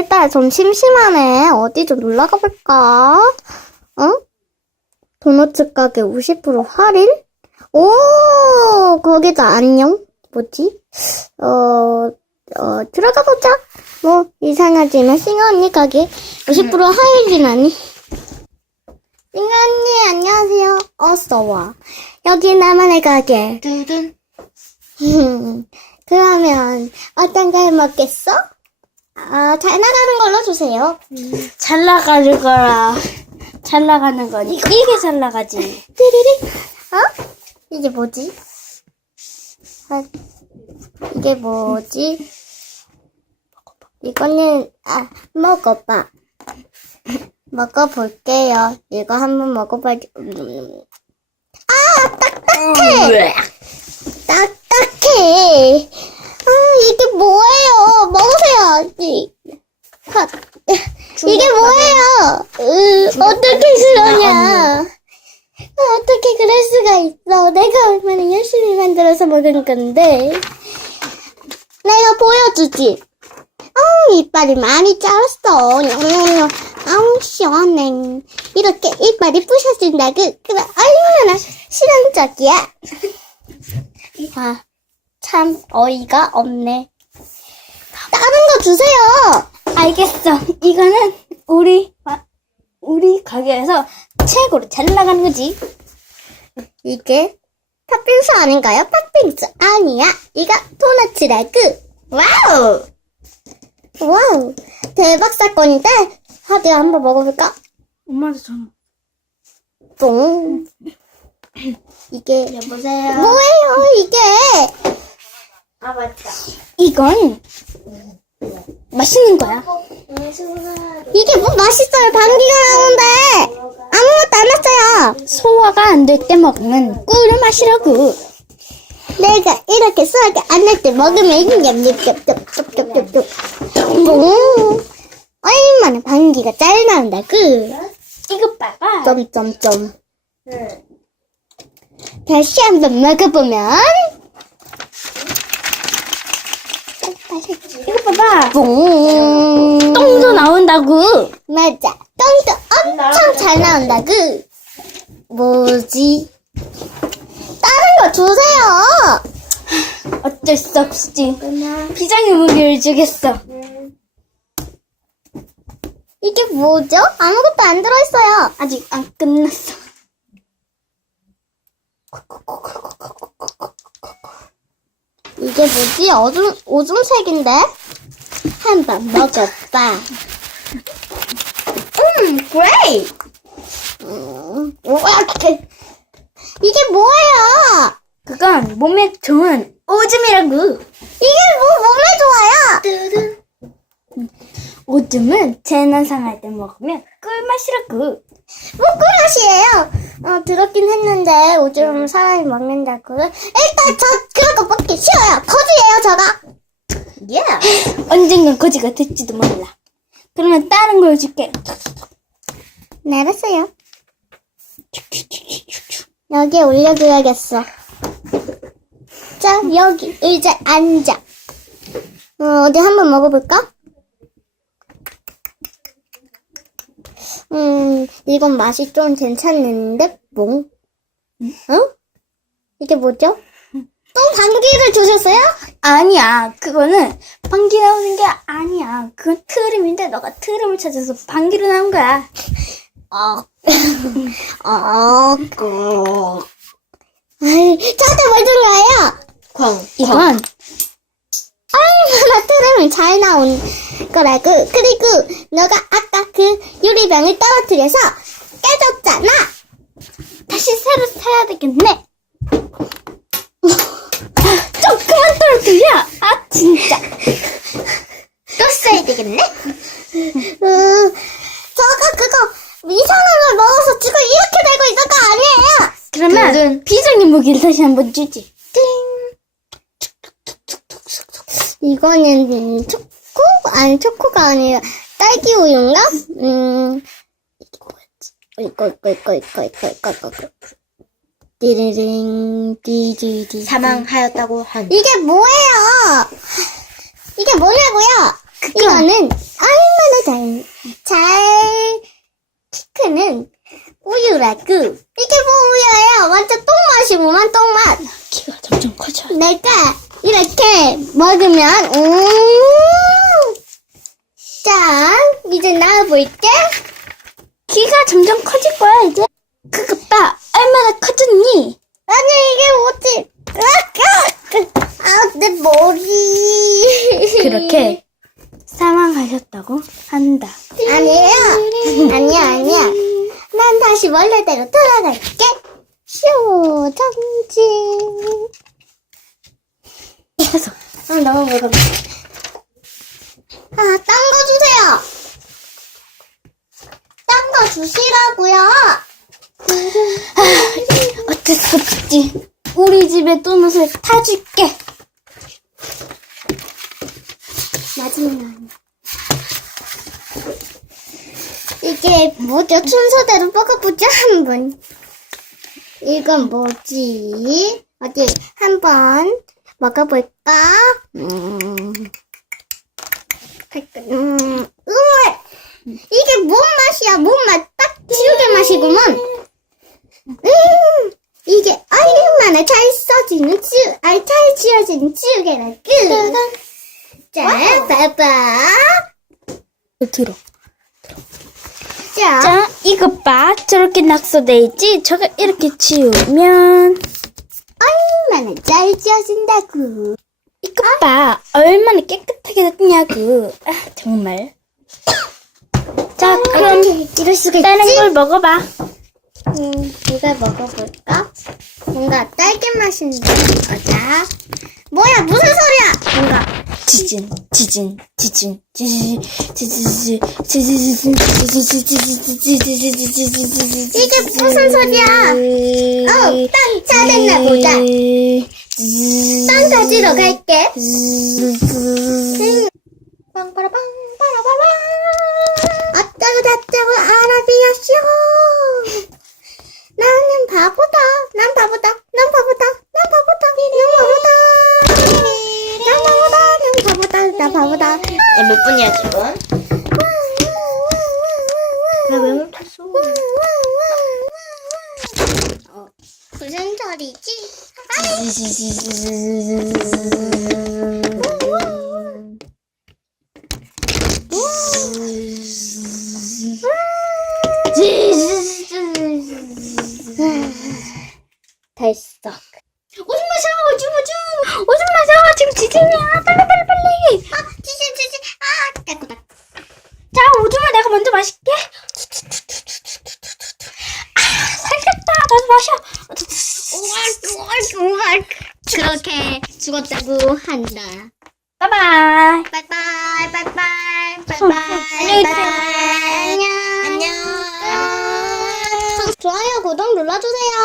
일단 좀 심심하네. 어디 좀 놀러 가볼까? 어? 도넛 가게 50% 할인? 오, 거기다 안녕? 뭐지? 어, 어, 들어가 보자. 뭐, 이상하지만 싱어 언니 가게 50% 할인이라니. 싱어 언니, 안녕하세요. 어서 와. 여기 나만의 가게. 두둔. 그러면, 어떤 걸 먹겠어? 아, 잘 나가는 걸로 주세요. 잘 나가는 거라. 잘 나가는 건 이게 잘 나가지. 띠리리. 어? 이게 뭐지? 아, 이게 뭐지? 이거는, 아, 먹어봐. 먹어볼게요. 이거 한번 먹어봐야지. 음, 왜? 딱딱해. 아, 이게 뭐예요? 먹으세요. 아, 이게 뭐예요? 으, 어떻게 그러냐? 아, 어떻게 그럴 수가 있어? 내가 얼마나 열심히 만들어서 먹은 건데. 내가 보여주지. 아우, 이빨이 많이 자랐어. 냠냠냠. 아우, 시원해. 이렇게 이빨이 부셔진다고? 그래, 얼마나 실험적이야. 아, 참 어이가 없네. 다른 거 주세요. 알겠어. 이거는 우리 마- 우리 가게에서 최고로 잘 나가는 거지. 이게 팥빙수 아닌가요? 팥빙수 아니야. 이거 도넛이라고. 와우. 와우. 대박 사건인데. 하드 한번 먹어볼까? 엄마한테 전화. 똥. 이게 여보세요. 뭐예요? 이게 아 맞다. 이건 맛있는 거야. 이게 뭐 맛있어요? 방귀가 나오는데 아무것도 안 났어요. 소화가 안 될 때 먹으면 꿀을 마시라고. 내가 이렇게 수학이 안날때 먹으면 냠냠냠냠냠냠냠 뭐 얼마나 방귀가 잘 나온다고 이것 봐봐. 점점점 다시 한번 먹어보면 이것 봐봐. 뽕 똥도 나온다고. 맞아 똥도 엄청 잘 나온다고 뭐지 다른 거 주세요 어쩔 수 없지. 비장의 무기를 주겠어. 이게 뭐죠? 아무것도 안 들어있어요 아직 안 끝났어. 이게 뭐지? 어둠, 오줌색인데? 한번 먹어봐. 음, 그레이! 음, 우와, 이게- 뭐예요? 그건 몸에 좋은 오줌이라고. 이게 뭐 몸에 좋아요? 오줌은 재난 상할 때 먹으면 꿀맛이라고. 뭐 꿀맛이에요? 어, 들었긴 했는데 오줌 사람이 먹는다고. 일단 저 그런 거 먹기 싫어요. 거지예요, 저가. 예. 언젠간 거지가 될지도 몰라. 그러면 다른 걸 줄게. 네, 알았어요. 여기에 올려줘야겠어. 자, 여기 의자 앉아. 어, 어디 한번 먹어볼까? 음, 이건 맛이 좀 괜찮은데, 뭐? 어? 이게 뭐죠? 또 방귀를 주셨어요? 아니야. 그거는 방귀 나오는 게 아니야. 그건 트름인데 너가 트름을 찾아서 방귀로 나온 거야. 어, 어, 그. 아이, 저한테 뭘 준 거예요? 쾅. 이건 얼마나 트름이 잘 나온 거라고. 그리고 너가 아까 그 유리병을 떨어뜨려서 깨졌잖아. 다시 새로 사야 되겠네. 좀 그만 떨어뜨려. 아 진짜. 또 써야 되겠네. 음, 저가 그거 이상한 걸 먹어서 지금 이렇게 되고 있는 거 아니에요? 그러면 비장의 무기를 다시 한번 주지. 이거는 초코? 아니 초코가 아니라 딸기 우유인가? 음 이게 뭐였지? 이거 이거 이거 이거 이거 이거 이거 이거 띠르링 띠디디 사망하였다고 한 이게 뭐예요? 이게 뭐냐고요? 이거는 얼마나 잘, 잘, 키 크는 우유라구. 이게 뭐 우유예요? 완전 똥맛이구만, 똥맛. 키가 점점 커져. 내가 이렇게 먹으면, 음자 이제 나와볼게. 키가 점점 커질 거야, 이제. 커졌니? 아니, 이게 뭐지? 으악! 아, 내 머리. 그렇게 사망하셨다고 한다. 아니에요. 아니야, 아니야. 난 다시 원래대로 돌아갈게. 쇼, 정지. 계속. 아, 너무 무겁다. 아, 딴 거 주세요. 딴 거 주시라고요. 어쩔 수 없지. 우리 집에 도넛을 타줄게. 마지막 이게 뭐죠? 순서대로 먹어보자 한번. 이건 뭐지? 어디 한번 먹어볼까? 음, 음, 우와, 이게 뭔 맛이야? 뭔 맛? 딱 지우개 맛이구먼. 음, 이게 얼마나 잘 써지는 지, 아니 잘 지어지는 지우개라고. 자, 봐봐. 뒤로. 자, 자, 이것 봐. 저렇게 낙서돼 있지? 저거 이렇게 치우면 얼마나 잘 지어진다고. 이것 봐. 얼마나 깨끗하게 됐냐고. 아, 정말. 자, 그럼 어떻게 이럴 수가 다른 있지? 걸 먹어봐. 음, 이걸 먹어볼까? 뭔가 딸기 맛인 거자. 뭐야, 무슨 소리야? 뭔가 지진, 지진, 지진, 지진, 지진, 지진, 지진, 이게 무슨 소리야? 어, 땅 잘됐나 보자. 땅 가지러 갈게. 빵빠라빵 빠라바라. 어쩌고 저쩌고 아라비아 쇼. 나는 바보다. 난 바보다. 난 바보다. 난 바보다. 난 바보다. 난 바보다. 난 바보다. 나 바보다. 몇 분이야, 지금? 나왜 못했어? 어, 무슨 소리지? 됐어. 오줌 마셔, 오줌, 오줌! 오줌 마셔! 지금 지진이야! 빨리, 빨리, 빨리! 아, 지지. 아, 깨끗다. 자, 오줌을 내가 먼저 마실게. 아, 살겠다. 나도 마셔. 그렇게 죽었다고 한다. 바이바이. 바이바이, 바이바이, 바이바이. 안녕. 안녕. 좋아요, 구독 눌러주세요.